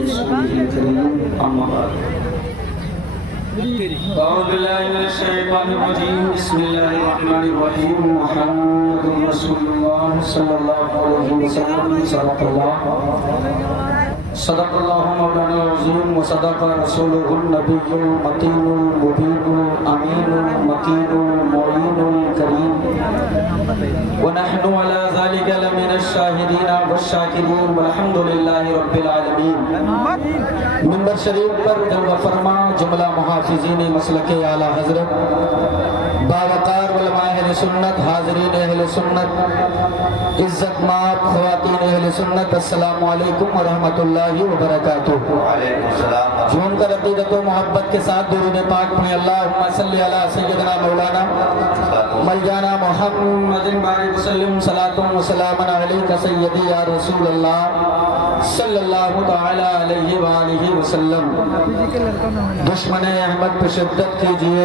रसूलिल करीम अम्मा बाद अऊज़ु बिल्लाहि मिनश शैतानिर रजीम बिस्मिल्लाहिर रहमानिर रहीम मुहम्मदुर रसूलुल्लाह सल्लल्लाहु अलैहि वसल्लम सदक़ल्लाहु मौलाना अज़ीम व सदक़ रसूलुहुन नबियुल मतीनुल मुबीनुल अमीनुल मकीनुल मुईनुल करीम व नहनु अला ज़ालिका लमिनश शाहिदीन वश्शाकिरीन वल्हम्दुलिल्लाहि रब्बिल आलमीन। मिंबर शरीफ पर जलवा फरमा जुमला मुहाफ़िज़ीन मसलके आला हज़रत बावक़ार उलमाए अहले सुन्नत, हाज़रीन अहले सुन्नत, इज़्ज़त माब ख़वातीन अहले सुन्नत, अस्सलामु अलैकुम व रहमतुल्लाहि व बरकातुहू। झूम कर अक़ीदत व मोहब्बत के साथ दुरूद पाक पढ़ें। अल्लाहुम्मा सल्लि अला सय्यिदना मौलाना मौलाना मुहम्मदिन बारिक वसल्लम सलातुन व सलामन अलैका सय्यदी या रसूल अल्लाह सल्लल्लाहु तआला अलैहि व आलिहि वसल्लम। दुश्मन अहमद पे शिद्दत कीजिए,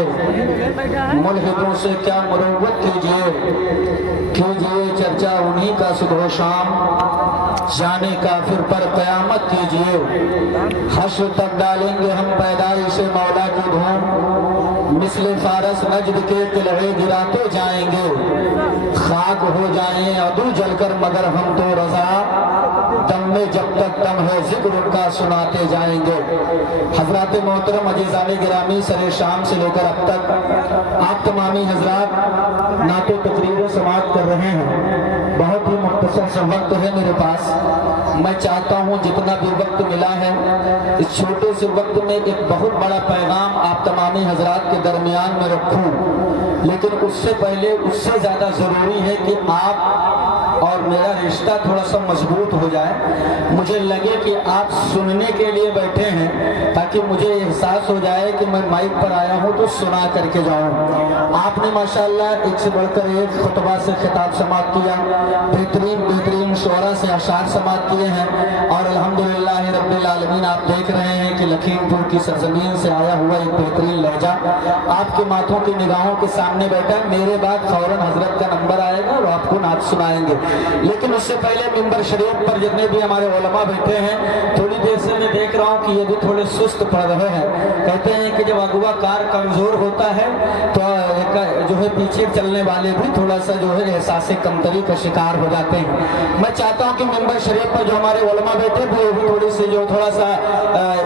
मुल्हिदों से क्या मुरव्वत कीजिए चर्चा उन्हीं का सुबह शाम, जाने काफिर पर कयामत कीजिए। हश्र तक डालेंगे हम पैदाइश मौला की धूम, मिसले फारस नजद के किले गिराते जाएंगे। खाक हो जाएं अदू जलकर मगर हम तो रजा, दम में जब तक दम है जिक्र उनका सुनाते जाएंगे। हजरात मोहतरम अजीज़ाने गिरामी, सरे शाम से लेकर अब तक आप तमामी हजरात नातो तकरीर समाप्त कर रहे हैं। बहुत ही मुख्तसर सा वक्त है मेरे पास। मैं चाहता हूँ जितना भी वक्त मिला है इस छोटे से वक्त में एक बहुत बड़ा पैगाम आप तमामी हजरात के दरमियान में रखूँ, लेकिन उससे पहले उससे ज़्यादा ज़रूरी है कि आप और मेरा रिश्ता थोड़ा सा मजबूत हो जाए। मुझे लगे कि आप सुनने के लिए बैठे हैं, ताकि मुझे एहसास हो जाए कि मैं माइक पर आया हूं तो सुना करके जाऊं। आपने माशाअल्लाह एक से बढ़कर एक खुतबा से खिताब समाप्त किया, बेहतरीन शुअरा से अशार समाप्त किए हैं, और अल्हम्दुलिल्लाह रब्बिल आलमीन आप देख रहे हैं कि लखीमपुर की सरजमीन से आया हुआ एक बेहतरीन लहजा आपके माथों की निगाहों के सामने बैठा। मेरे बाद फौरन हजरत का नंबर आएगा और आपको नात सुनाएंगे, लेकिन उससे पहले मिंबर शरीफ पर जितने भी हमारे उलमा बैठे हैं, थोड़ी देर से मैं देख रहा हूँ कि ये भी थोड़े सुस्त पड़ रहे हैं। कहते हैं कि जब अगुआ कार कमजोर होता है तो जो है पीछे चलने वाले भी थोड़ा सा जो है एहसास कमतरी का शिकार हो जाते हैं। मैं चाहता हूँ कि मिंबर शरीफ पर जो हमारे उलमा बैठे वो भी थोड़ी सी जो थोड़ा सा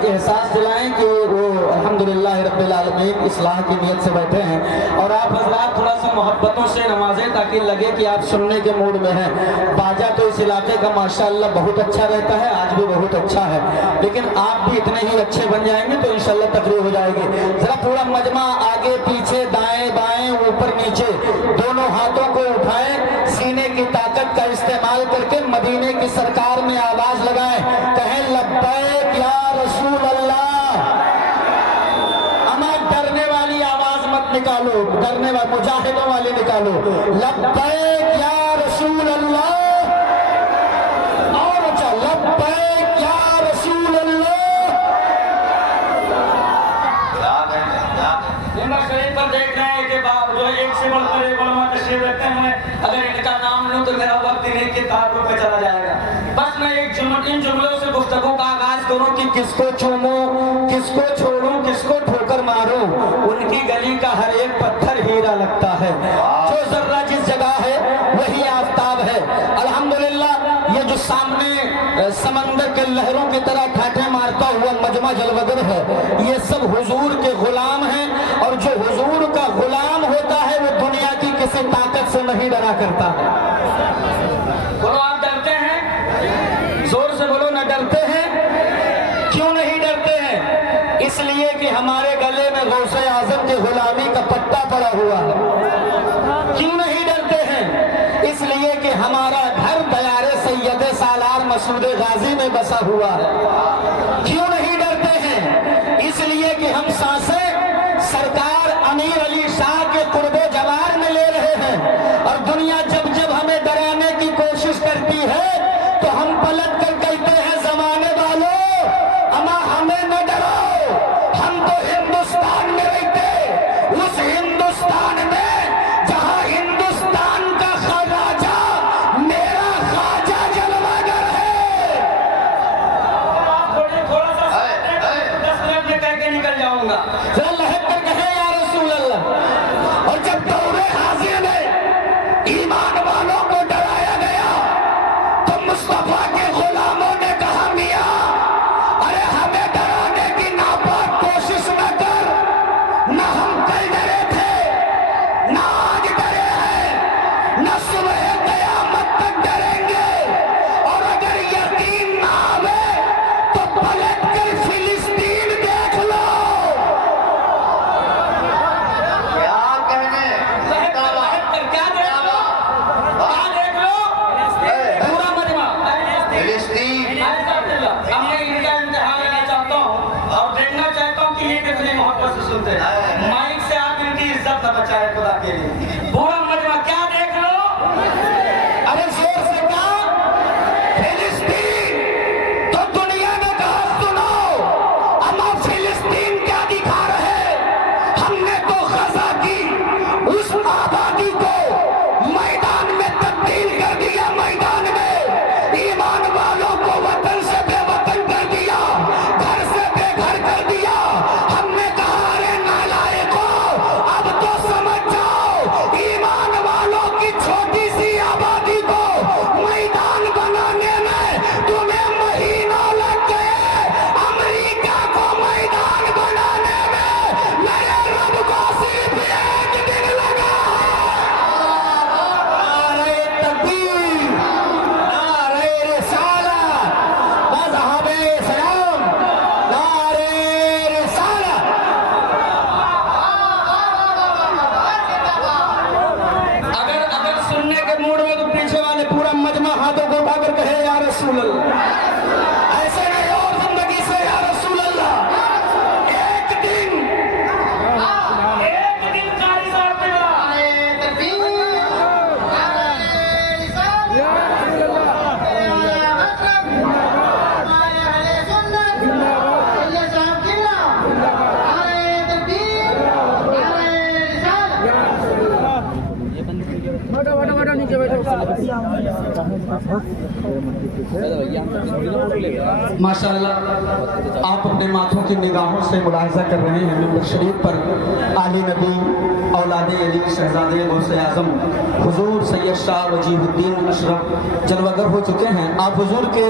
एहसास दिलाएं कि वो अल्हम्दुलिल्लाह रब्बिल आलमीन इस्लाह की नीयत से बैठे हैं, और आप हजरात थोड़ा सा मोहब्बतों से नवाजें ताकि लगे कि आप सुनने के मूड में हैं। बाजा तो इस इलाके का माशाअल्लाह बहुत अच्छा रहता है, आज भी बहुत अच्छा है, लेकिन आप भी इतने ही अच्छे बन जाएंगे तो इंशाअल्लाह तकरीर हो जाएगी। जरा पूरा मजमा आगे पीछे दाएं बाएं ऊपर नीचे दोनों हाथों को उठाएं, सीने की ताकत का इस्तेमाल करके मदीने की सरकार में आवाज लगाएं, कहें लब्बैक या रसूल अल्लाह। अमा डरने वाली आवाज मत निकालो, डरने वाली मुजाहिदों वाली निकालो, लब्बैक या रसूल अल्लाह। और अच्छा, लब्बैक या रसूल अल्लाह। शरीफ पर देख रहे हैं कि बाप जो एक से बढ़कर एक उलमा तशरीफ रखते हैं, अगर इनका नाम लूं तो मेरा वक्त इन्हीं के तारुफ पे चला जाएगा। बस मैं इन जुमलों से गुफ्तगू का आगाज करूं कि किसको चूमूं, किसको छोड़ूं, किसको ठोकर मारूं, उनकी गली का हर एक पत्थर हीरा लगता है। जो जर्रा जिस जगह है वही आफताब है। अल्हम्दुलिल्लाह ये जो सामने समंदर के लहरों की तरह ठाठे मारता हुआ मजमा जलवगर है, ये सब हुजूर के गुलाम हैं, और जो हुजूर का गुलाम होता है वो दुनिया की किसी ताकत से नहीं डरा करता। बोलो आप डरते हैं? जोर से बोलो ना, डरते हैं? क्यों नहीं डरते हैं? इसलिए कि हमारे गले में गौसे आजम की गुलामी का पट्टा पड़ा हुआ है। क्यों नहीं डरते हैं? इसलिए कि हमारा घर दयारे सैयदे सालार मसूद गाजी में बसा हुआ है। क्यों नहीं डरते हैं? इसलिए कि हम सांसें सरकार अमीर अली शाह के कुर्बे जवार में ले रहे हैं, और दुनिया जब जब हमें डराने की कोशिश करती है तो हम पलट कर कहते हैं जमाने वालों, अमा हमें न डरो, हम तो हिंदुस्तान में रहते, उस हिंदुस्तान में जहां हिंदुस्तान का खजाना मेरा ख्वाजा जलवागर है। थोड़ा सुनते हैं। माइक से आप इनकी इज्जत न बचाए खुदा के लिए। पूरा मजमा क्या देख लो, अरे जोर से क्या, फिलिस्तीन तो दुनिया में कहा सुनो, हम फिलिस्तीन क्या दिखा रहे, हमने तो गजा की उस आबादी को मैदान में तब्दील कर दिया, मैदान में ईमान वालों को वतन से बेवतन कर दिया, घर से बेघर कर दिया। हमने कहा अरे नालायको, अब तो समझ जाओ, ईमान वालों की छोटी सी आबादी को मैदान बनाने में तुम्हें महीनों लग गए, अमेरिका को मैदान बनाने में मेरे रब को सिर्फ एक दिन लगा। नारे तकबीर, नारे रिसालत, मज़हबे सलाम, नारे रिसालत। अगर सुनने के मूड में तो पीछे वाले पूरा मजमा हाथों को उठाकर कहे या रसूल अल्लाह, ऐसे नहीं और जिंदगी से या रसूल अल्लाह। एक दिन कारी साहब पे माशाअल्लाह आप अपने माथों की निगाहों से मुलाहिजा कर रहे हैं मिंबर शरीफ पर आली नबी औलाद अली शहजादे गौसे आजम हुजूर सैयद शाह वजीहुद्दीन अशरफ जलवागर हो चुके हैं। आप हुजूर के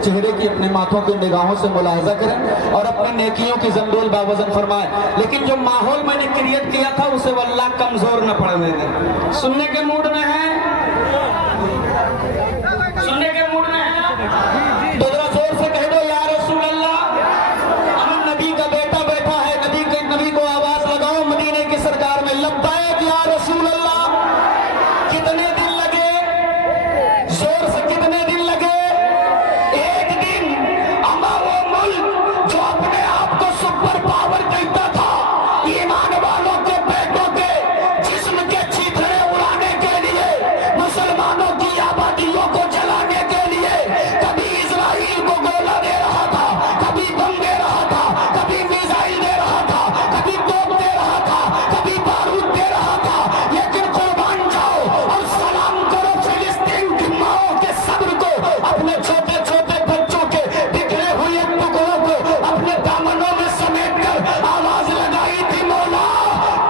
चेहरे की अपने माथों की निगाहों से मुलाहिजा करें और अपने नेकियों की जमदोल बावजन फरमाए। लेकिन जो माहौल मैंने क्रिएट किया था उसे वल्लाह कमजोर न पड़ने दें। सुनने के मूड में है, सुनने के मूड में है तो जरा जोर से कह दो या रसूल अल्लाह। अमन नबी का बेटा बैठा है, नबी को आवाज लगाओ मदीने की सरकार में, लब्बैक या रसूल अल्लाह। कितने दिन लगे, जोर से कितने दिन लगे? एक दिन। अमा वो मुल्क जो अपने आप को सुपर पावर कहता था, ईमान वालों के बेटों के जिस्म के चीथड़े उड़ाने के लिए, मुसलमानों की आबादियों को जलाने के लिए, कभी इजराइल को गोला दे रहा था, कभी बम दे रहा था, कभी मिसाइल दे रहा था, कभी तोप दे रहा था, कभी बारूद दे रहा था। लेकिन कुर्बान जाओ और सलाम करो फिलिस्तीन की माओं के सब्र को, अपने छोटे छोटे बच्चों के बिखरे हुए टुकड़ों को अपने दामनों में समेट कर आवाज लगाई थी, मौला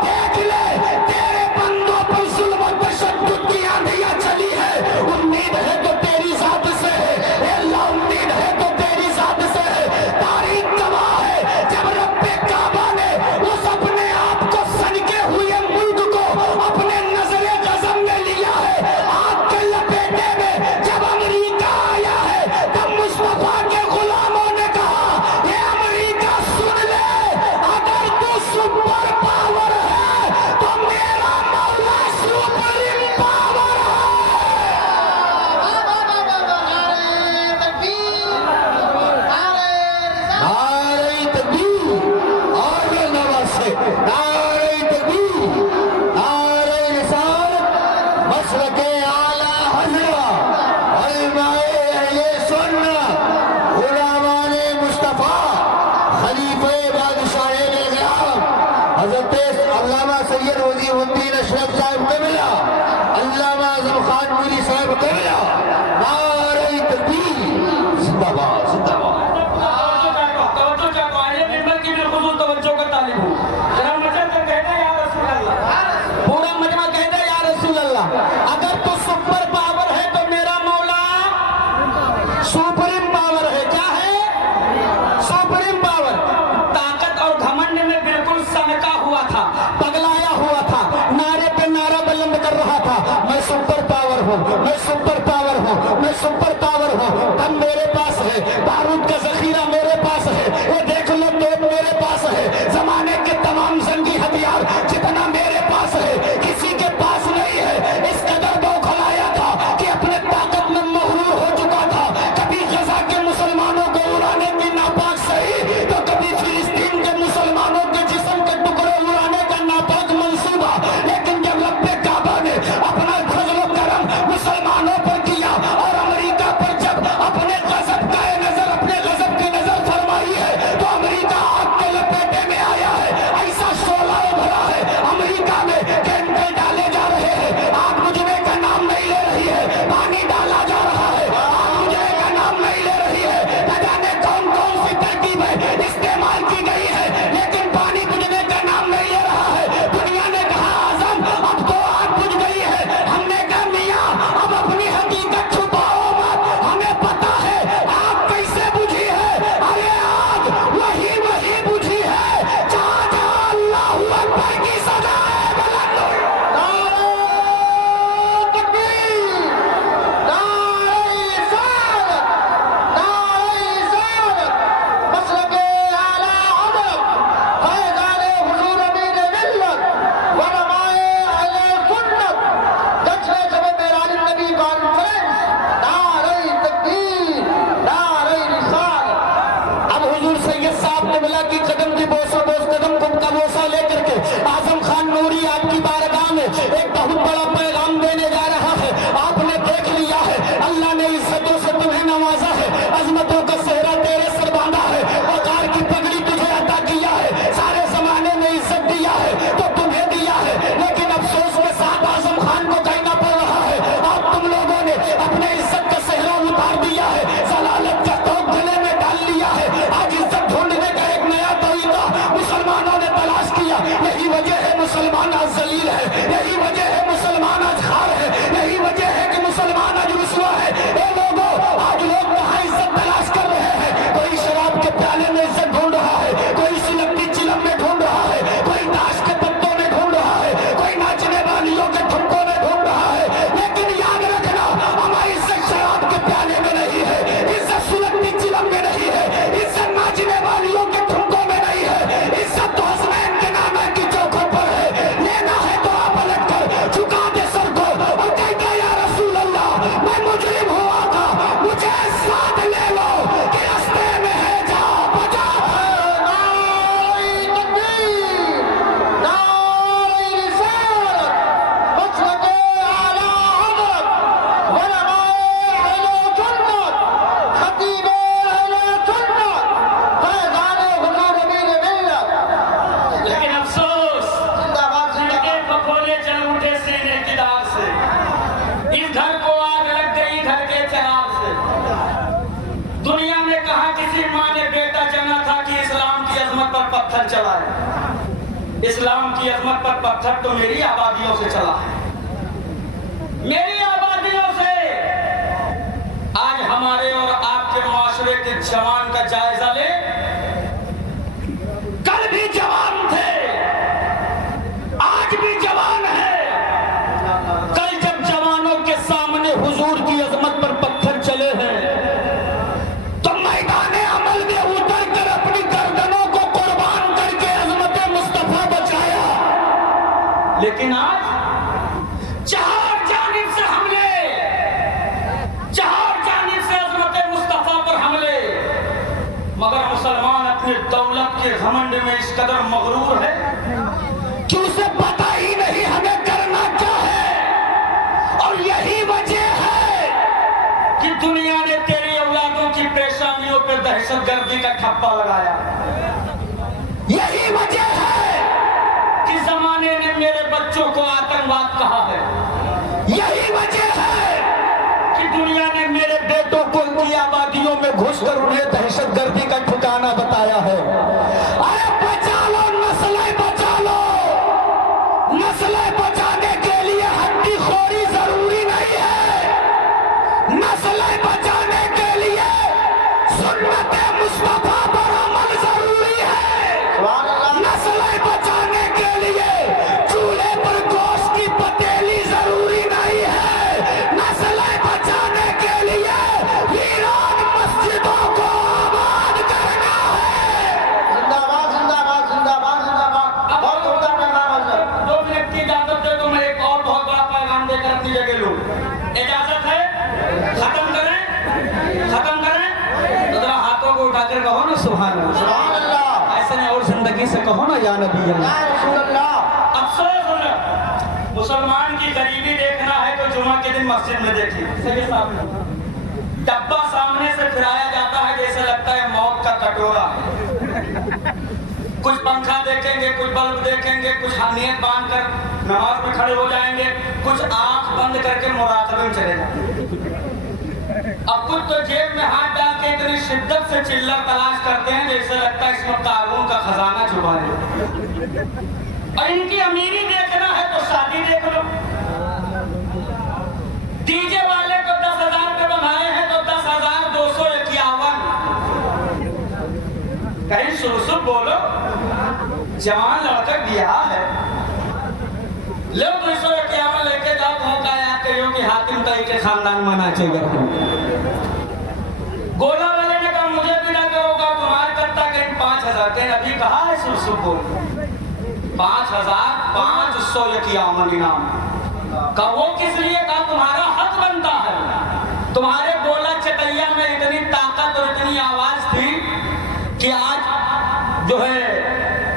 देख ले तेरे बंदों पर जुल्म और तशद्दुद की आंधियां चली है, उम्मीद है तो तेरी जात से है, ए अल्लाह उम्मीद है तो तेरी जात से है। तारीख गवाह है जब रब्बे काबा ने उस अपने आप को सनके हुए मुल्क को अपने नजरे गजब में लिया है, आग के लपेटे में जब अमेरिका आया है, तब मुस्तफा के गुलामों ने कहा ये अमेरिका सुन ले, अगर तू सुपर पावर है तो मेरा मौला सुप्रीम पावर है। नारे तकबीर और ये नवाज से नारे तकबीर, नारे रिसालत, मसलके आला हज़रत उलमाए अहले सुन्नत, उलमाए मुस्तफा, खलीफे बादशाह निज़ाम हज़रत अल्लामा सैयद वजीहुद्दीन अशरफ साहब क़िबला, अल्लामा आज़म खान मीरी साहब क़िबला, नारे तकबीर, जिंदाबाद जिंदाबाद। पूरा मजमा कहता है या रसूल अल्लाह। अगर तो सुपर पावर है तो मेरा मौला सुप्रीम पावर है। क्या है? Supreme power. ताकत और घमंड में बिल्कुल सनका हुआ था, पगलाया हुआ था, नारे पे नारा बुलंद कर रहा था, मैं सुपर पावर हूँ, मैं सुपर पावर हूँ, मैं सुपर पावर हूँ। तब मेरे पास है बारूद का जखीरा, मेरे पास है वो देख लो तोप मेरे पास है, जमाने के तमाम जंगी हथियार जितना मेरे पास है किसी के पास नहीं है। इस कदर बौखलाया था कि अपने ताकत में मगरूर हो चुका था। कभी गजा के मुसलमानों को उड़ाने की नापाक सही, तो कभी फिलिस्तीन के मुसलमानों के जिस्म के टुकड़े पत्थर चलाए। इस्लाम की अजमत पर पत्थर तो मेरी आबादियों से चला है, मेरी आबादियों से। आज हमारे और आपके मुआशरे के जवान का जायजा ले। कल भी जवान थे, आज भी जवान है। कल जब जवानों के सामने हुजूर की अजमत पर पत्थर चले हैं तो मैदान अमल में उतर कर अपनी गर्दनों को कुर्बान करके अजमत मुस्तफा बचाया। लेकिन आज चार जानिब से हमले, चार जानिब से अजमत मुस्तफा पर हमले, मगर मुसलमान अपने दौलत के घमंड में इस कदर मगरूर है कि उसे पता ही नहीं हमें करना क्या है। और यही वजह है कि दुनिया ने तेरी औलादों की परेशानियों पर दहशतगर्दी का ठप्पा लगाया। यही वजह है कि जमाने ने मेरे बच्चों को आतंकवाद कहा है। यही वजह है कि दुनिया ने मेरे बेटों को उनकी आबादियों में घुसकर उन्हें दहशतगर्दी का ठिकाना बताया है। अरे बचा लो नस्लें, बचा लो नस्लें। बचाने के लिए हड्डी खोरी जरूरी नहीं है। नस्लें बचाने के लिए सुन्नत मुस्तफा पर अमल जरूरी है। नस्लें बचाने के लिए चूल्हे पर गोश्त की पतेली जरूरी नहीं है। नस्लें बचाने के लिए वीरान मस्जिदों को आबाद करना है। जिंदाबाद जिंदाबाद जिंदाबाद जिंदाबाद। बहुत उम्दा पैगाम है। 2 मिनट की इजाजत दे तो मैं एक और बहुत बड़ा पैगाम देकर अपनी जगह लूं। इजाजत है? खत्म करें, खत्म करें। तो जरा हाथों को उठाकर कहो ना सुभान अल्लाह। ऐसे नहीं और जिंदगी से कहो ना या नबी अल्लाह। अफसोस हो, मुसलमान की गरीबी देखना है तो जुमा के दिन मस्जिद में देखिए। सही साहब, डब्बा सामने से फिराया जाता है जैसे लगता है मौत का कटोरा। कुछ पंखा देखेंगे, कुछ बल्ब देखेंगे, कुछ नियत बांध कर नमाज में खड़े हो जाएंगे, कुछ आंख बंद करके मुराकबे में चले जाएंगे। अब कुछ तो जेब में हाथ डाल के इतनी शिद्दत से चिल्लर तलाश करते हैं जैसे लगता है इसमें कारून का खजाना छुपा है। और इनकी अमीरी देखना है तो शादी देख लो। डीजे वाले को 10,000 पे बनाए हैं तो 10,251। कहीं सुर बोलो, जवान लड़का ब्याह है, लो 251 लेके जाओ। धोखा याद करियो कि हातिम तई के खानदान माना चाहिए। गोला वाले ने कहा मुझे भी ना करोगा, तुम्हार करता कहीं 5,000 कहीं अभी कहा है सुर बोल 5,551 इनाम का। वो किस लिए कहा? तुम्हारा हक बनता है। तुम्हारे गोला चटैया में इतनी ताकत और इतनी आवाज थी कि आज जो है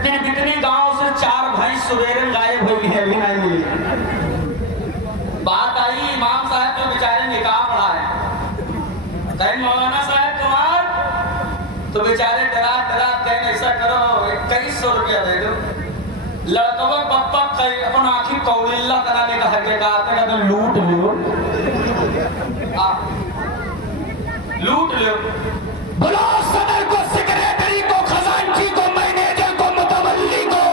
तिरबितनी गांव से 4 भैंस सुबेरे गायब हुई है, अभी नहीं मिली। बात आई इमाम साहब जो बेचारे निकाह पढ़ाए, कहीं मौलाना साहब तुम्हार तो बेचारे डरा डरा कहीं ऐसा करो 2100 रुपया दे दो। लड़कों पप्पा अपन आखिर कौलिल्ला कराने का हक कहा तो लूट लो, लूट लो। बुलाओ सदर को, सेक्रेटरी को, खजांची को, मैनेजर को, मुतवल्ली को।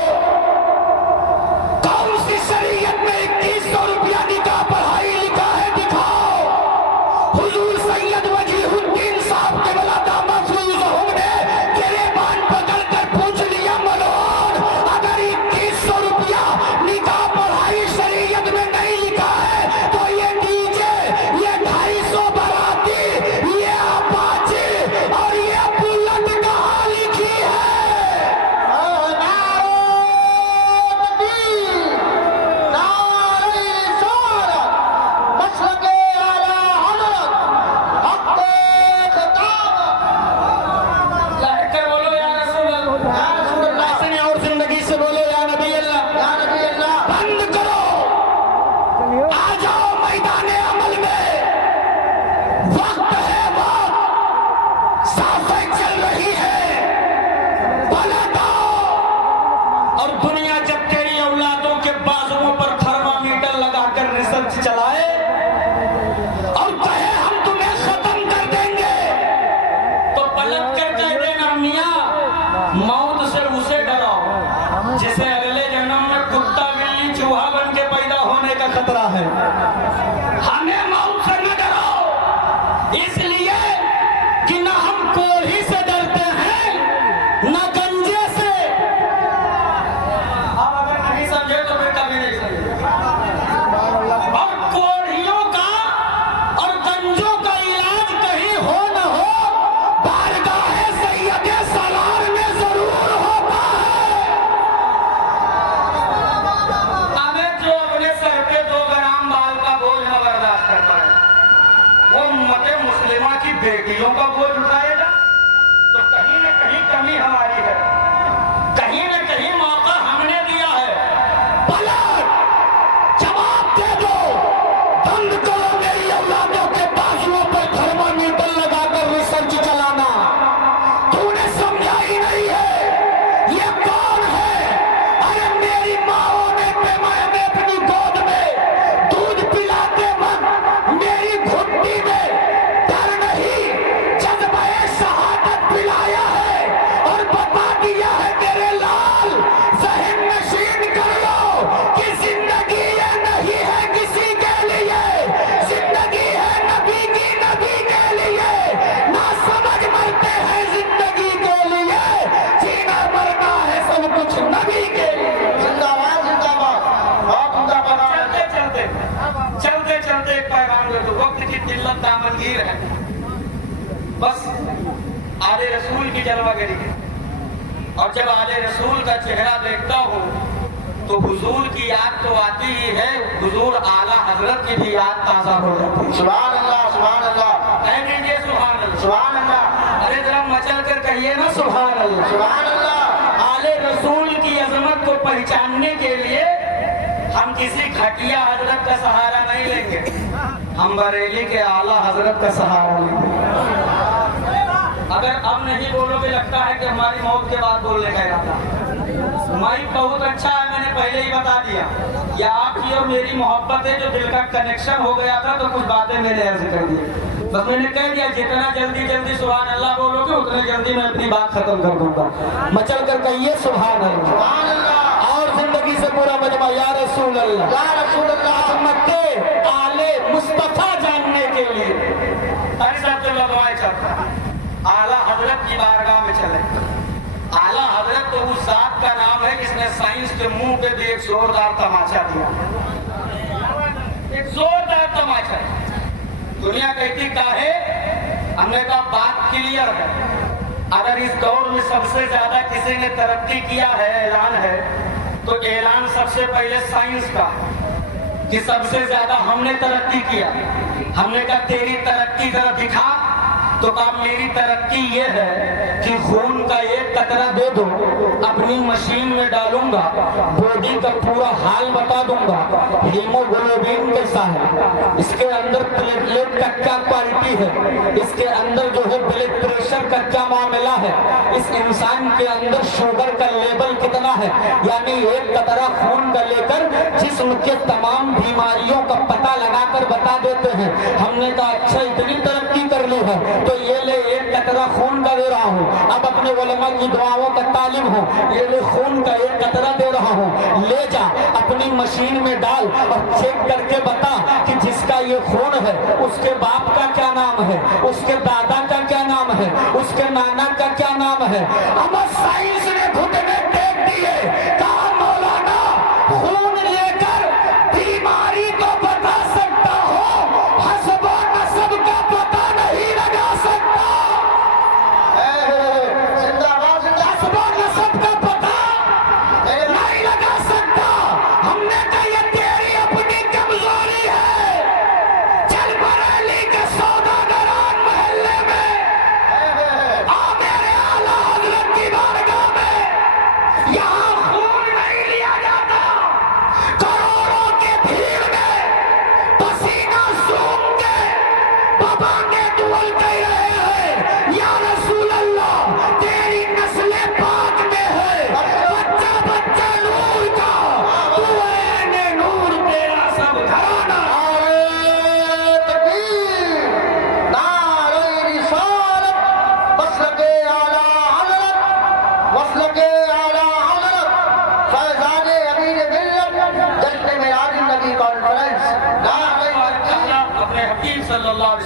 कौन सी शरीयत में 2100 रुपया निकाह पढ़ाई लिखा है? दिखाओ। हुजूर सैयद वजीहुद्दीन साहब के बला दामद ने तेरे बान पकड़ कर पूछ लिया, मलोन अगर 2100 रुपया निकाह पढ़ाई शरीयत में नहीं लिखा है तो ये डीजे, ये 250 बराती, ये अपाचे और ये बुलेट कहाँ लिखी है? मौत से उसे खतरा है। हमें मौत से न डरो, इसलिए कि न हम कोढ़ी से डरते हैं न गंजे से। अब अगर नहीं समझे तो फिर कभी नहीं समझे। और कोढ़ियों का और गंजों का इलाज कहीं हो न हो, बारगाहे सैयदे सलार में जरूर होता है। हमें जो अपने सर पे 2 ग्राम बाल का बोझ न बर्दाश्त कर पाए, वो उम्मते मुस्लिमा की बेटियों का बोझ उठाएगा। तो कहीं न कहीं कमी हमारी है, कहीं न कहीं मौका हमने दिया है। पलट जवाब दे दो, बंद करो मेरी औलादों के बाजुओं पर थर्मामीटर लगाकर रिसर्च चलाना। तूने समझा ही नहीं है ये कौन है। अरे मेरी माओ ने पैमाने में अपनी गोद में दूध पिलाते वक्त मेरी घुट्टी में डर नहीं जज्बे शहादत पिलाया है और बता दिया है मेरे लाल, ज़हन नशीन कर लो कि जिंदगी ये नहीं है किसी के लिए, जिंदगी है नबी की, नबी के लिए। ना समझ मरते हैं जिंदगी के लिए, जीना मरना है सब कुछ नबी के लिए। जिंदाबाद जिंदाबाद। आप जिंदाबाद। चलते चलते एक पैगाम दे दो, वक्त की किल्लत दामनगीर है। बस आले रसूल की जलवागरी है, और जब आले रसूल का चेहरा देखता हूँ तो हुजूर की याद तो आती ही है, हुजूर आला हजरत की भी याद ताजा हो जाती है। सुभान अल्लाह सुभान अल्लाह कह दीजिए सुभान अल्लाह। सुभान अल्लाह। अरे जरा मचल कर कहिए ना सुभान अल्लाह। सुभान अल्लाह। आले रसूल की अजमत को पहचानने के लिए हम किसी घटिया हजरत का सहारा नहीं लेंगे, हम बरेली के आला हजरत का सहारा लेंगे। अगर अब नहीं बोलोगे लगता है कि हमारी मौत के बाद बोलने का इरादा। माइक बहुत अच्छा है, मैंने पहले ही बता दिया। ये आपकी और मेरी मोहब्बत है, जो दिल का कनेक्शन हो गया था, तो कुछ बातें मैंने ऐसे कर दी। बस मैंने कह दिया जितना जल्दी जल्दी सुभान अल्लाह बोलोगे उतने जल्दी मैं अपनी बात खत्म कर दूंगा। मचल कर कहिए सुभान अल्लाह। सुभान अल्लाह। और जिंदगी से पूरा मजमा या रसूल अल्लाह, या रसूल अल्लाह। अजमते आले मुस्तफा जानने के लिए आला हजरत की बारगाह में चले। आला हजरत तो उस जात का नाम है जिसने साइंस के मुंह पे भी एक जोरदार तमाचा दिया, एक जोरदार तमाचा। दुनिया कहती काहे, हमने कहा बात क्लियर है। अगर इस दौर में सबसे ज्यादा किसी ने तरक्की किया है, ऐलान है, तो ऐलान सबसे पहले साइंस का कि सबसे ज्यादा हमने तरक्की किया। हमने कहा तेरी तरक्की जरा दिखा, तो कहा मेरी तरक्की ये है कि खून का एक कतरा दे दो, अपनी मशीन में डालूंगा, बॉडी का पूरा हाल बता दूंगा, हीमोग्लोबिन कैसा है, इसके अंदर प्लेटलेट का क्या क्वालिटी है, इसके अंदर जो है ब्लड प्रेशर का क्या मामला है, इस इंसान के अंदर शुगर का लेवल कितना है। यानी एक कतरा खून का लेकर जिस्म के तमाम बीमारियों का पता लगाकर बता देते हैं। हमने कहा अच्छा इतनी तरक्की कर ली है, तो ये ले एक कतरा खून का दे रहा हूँ। अब अपने उलमा की दुआओं का तालिब हूँ, ये ले खून का एक कतरा दे रहा हूँ, ले जा अपनी मशीन में डाल और चेक करके बता कि जिसका ये खून है उसके बाप का क्या नाम है, उसके दादा का क्या नाम है, उसके नाना का क्या नाम है। अब साइंस ने घुटने टेक दिए, कहा मौलाना खून लेकर बीमारी को बता सकता हो, हस्ब नस्ब का पता नहीं लगा सकता। जिंदाबाद जिंदाबाद। हस्ब नस्ब का पता नहीं लगा सकता। हमने कहा ये तेरी अपनी कमजोरी है। चल बरेली के सौदागरान मोहल्ले में आ, मेरे आला हजरत की बारगाह में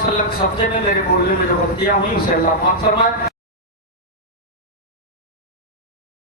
वसल्लम के सब्जे में मेरे बोलने में जो गलतियां हुई उसे अल्लाह माफ फरमाए।